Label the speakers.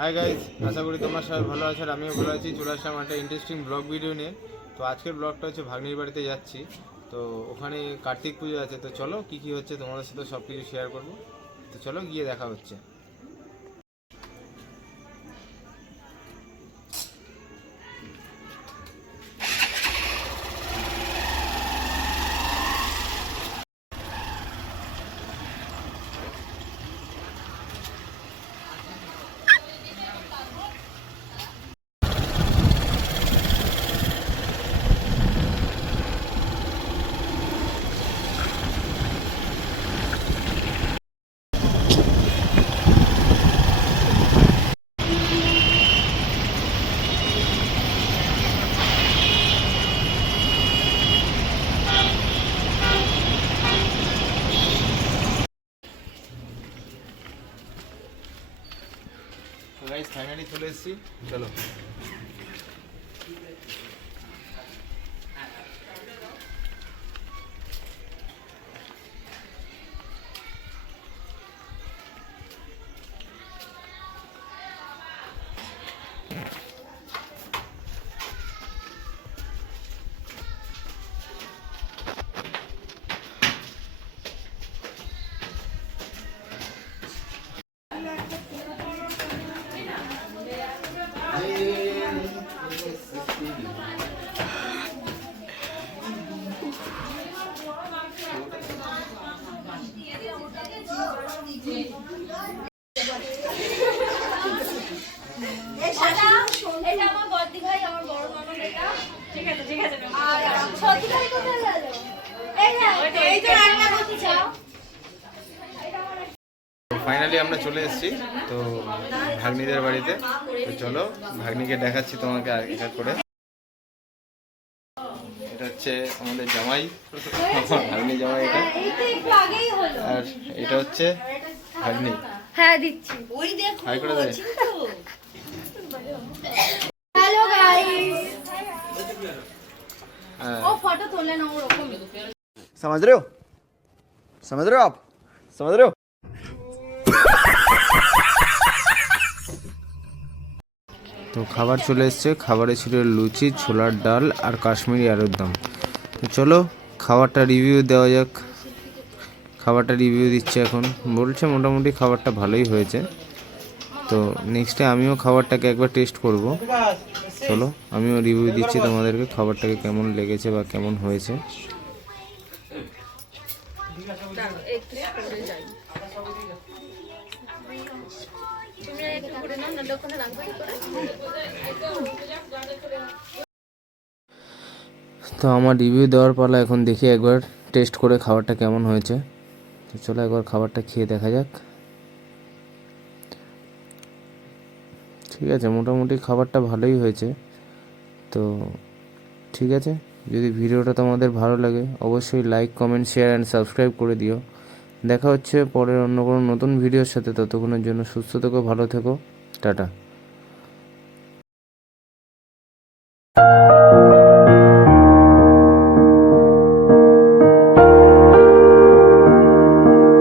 Speaker 1: Hi guys আশা করি তোমার সবাই ভালো আছে আর আমিও ভালো আছি। চলে আসলাম একটা ইন্টারেস্টিং ব্লগ ভিডিও নিয়ে। তো আজকের ব্লগটা হচ্ছে ভাগ্নির বাড়িতে যাচ্ছি। তো ওখানে কার্তিক পুজো আছে। তো চলো কী কী হচ্ছে তোমাদের সাথে সব কিছু শেয়ার করব। তো চলো গিয়ে দেখা হচ্ছে। তো গাইজ ফাইনালি চলে এসেছি। চলো। ফাইনালি আমরা চলে এসেছি তো ভাগ্নিদের বাড়িতে। তো চলো ভাগ্নিকে দেখাচ্ছি তোমাকে আর এটা করে। এটা হচ্ছে আমাদের জামাই। ভাগ্নি জামাই এটা। আর এটা হচ্ছে ভাগ্নি।
Speaker 2: হ্যাঁ দিচ্ছি। ওই দেখো
Speaker 1: হাই করে দে
Speaker 2: হ্যালো গাইস
Speaker 1: হ্যাঁ
Speaker 2: ও ফটো তোলে না ওরকমই
Speaker 3: समझ रहे हो समझ रहे हो आप समझ रहे हो
Speaker 1: তো খাবার চলে এসছে খাবারে ছিল লুচি ছোলার ডাল আর কাশ্মীরি আলুর দম তো চলো খাবারটা রিভিউ দেওয়া যাক খাবারটা রিভিউ দিচ্ছে এখন বলছে মোটামুটি খাবারটা ভালোই হয়েছে তো নেক্সটে আমিও খাবারটাকে একবার টেস্ট করব। চলো, আমিও রিভিউ দিচ্ছি তোমাদেরকে খাবারটাকে কেমন লেগেছে বা কেমন হয়েছে। তো আমার রিভিউ দেওয়ার পালা এখন দেখি একবার টেস্ট করে খাবারটা কেমন হয়েছে। তো চলো একবার খাবারটা খেয়ে দেখা যাক। ঠিক আছে, মোটামুটি খাবারটা ভালোই হয়েছে। তো ঠিক আছে, যদি ভিডিওটা তোমাদের ভালো লাগে, অবশ্যই like comment share and subscribe করে দিও। দেখা হচ্ছে পরের অন্য কোনো নতুন ভিডিওর সাথে, ততক্ষণের জন্য সুস্থ থেকো, ভালো থেকো, টাটা।